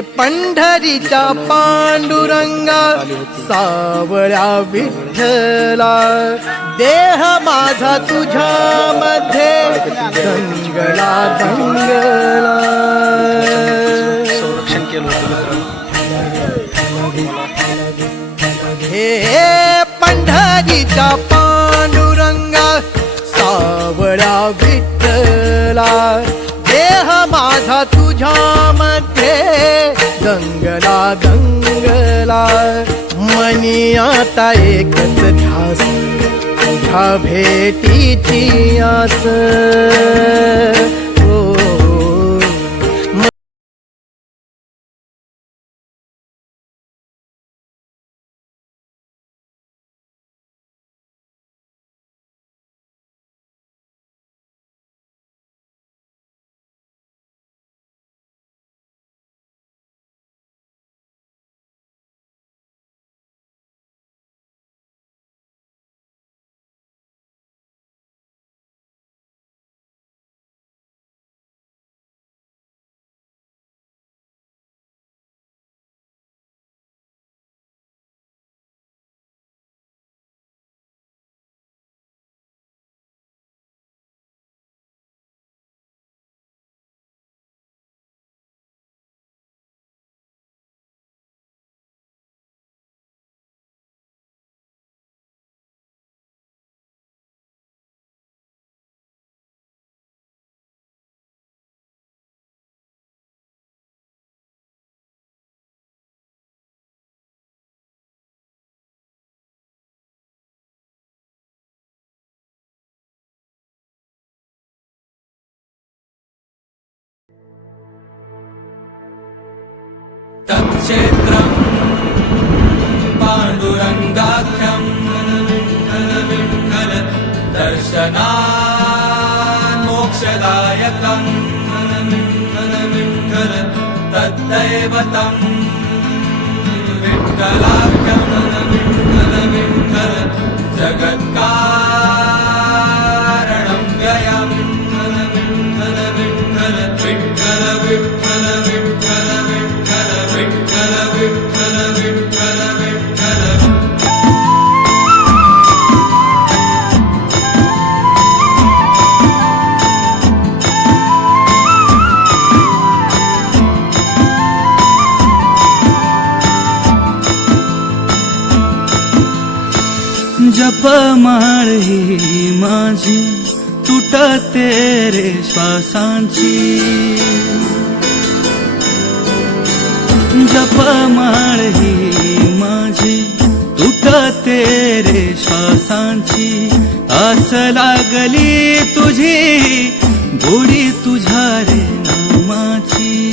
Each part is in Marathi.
पंढरीच्या पांडुरंगा सावळ्या विठ्ठला. देह माझा तुझ्या मध्ये दंगला दंगला संरक्षण केलं होतं हे पंढरीच्या पांडुरंगा सावळ्या विठ्ठला. देह माझा तुझ्या गंगला दंगला मनी आता एकच ध्यास तुझ्या भेटीची आस. पाण्डुरङ्गाक्रं मिण्ठलमिण्ठल दर्शना मोक्षदायकं धन मिङ्कल विङ्कल जपमाळ ही माझी तुटते रे श्वासांची. जपमाळ ही माझी तुटते रे श्वासांची. आस लागली तुझी गोडी तुझ्या रे नामाची.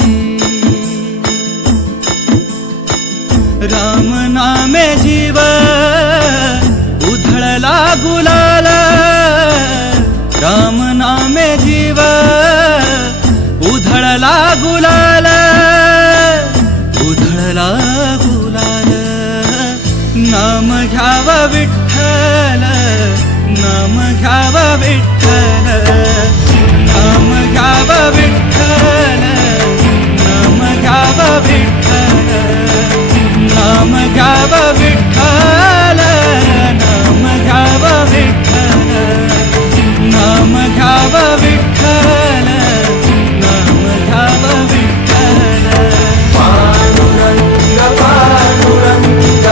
राम नामे जीव मला गुलाल राम नामे जीव उधळला गुलाल उधळला गुलाल. नाम घ्यावा विठ्ठल नाम घ्यावा विठ्ठल.